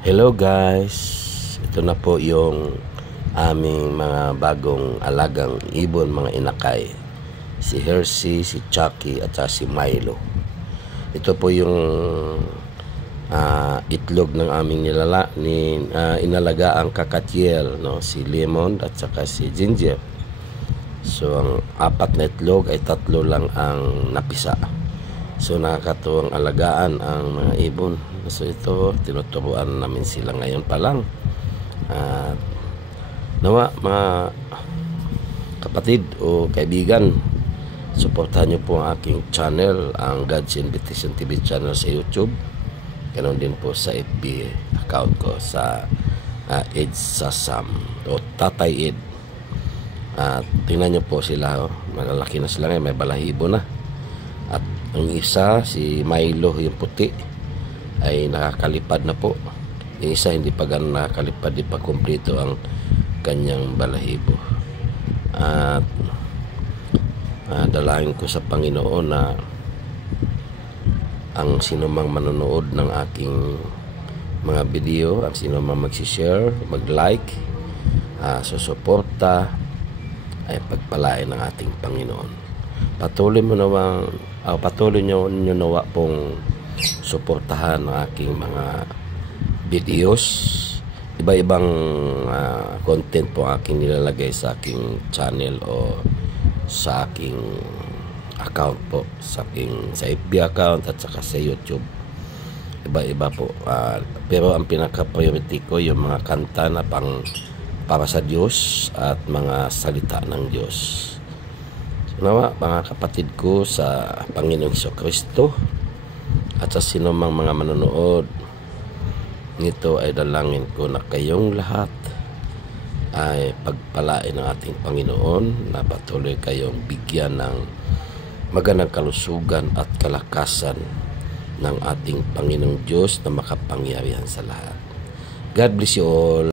Hello guys, ito na po yung aming mga bagong alagang ibon, mga inakay. Si Hershey, si Chucky at si Milo. Ito po yung itlog ng aming inalagaang kakatiel, no? Si Lemon at saka si Ginger. So ang apat na itlog ay 3 lang ang napisa. So nakakatuwang alagaan ang mga ibon. So ito, tinuturuan namin sila ngayon pa lang. Nawa mga kapatid o kaibigan, suportahan nyo po ang aking channel, ang God's Invitation TV channel sa YouTube. Ganon din po sa FB account ko sa Ed Sasam o Tatay Ed. Tingnan nyo po sila, malalaki na sila ngayon, may balahibo na. At ang isa, si Milo, yung puti, ay nakakalipad na po. Yung isa hindi pa ganun nakakalipad, di pa kumpleto ang kanyang balahibo. At dalangin ko sa Panginoon na ang sinumang manonood ng aking mga video, ang sinumang magsishare, mag-like, susuporta, ay pagpalain ng ating Panginoon. Patuloy nyo nawa pong suportahan ang aking mga videos. Iba-ibang content po aking nilalagay sa aking channel o sa aking account po, sa FB account at saka sa YouTube. Iba-iba po. Pero ang pinaka-priority ko yung mga kanta na para sa Diyos at mga salita ng Diyos. Nawa mga kapatid ko sa Panginoong Jesucristo at sa sinumang mga manonood nito, ay dalangin ko na kayong lahat ay pagpalain ng ating Panginoon, na patuloy kayong bigyan ng magandang kalusugan at kalakasan ng ating Panginoong Diyos na makapangyarihan sa lahat. God bless you all.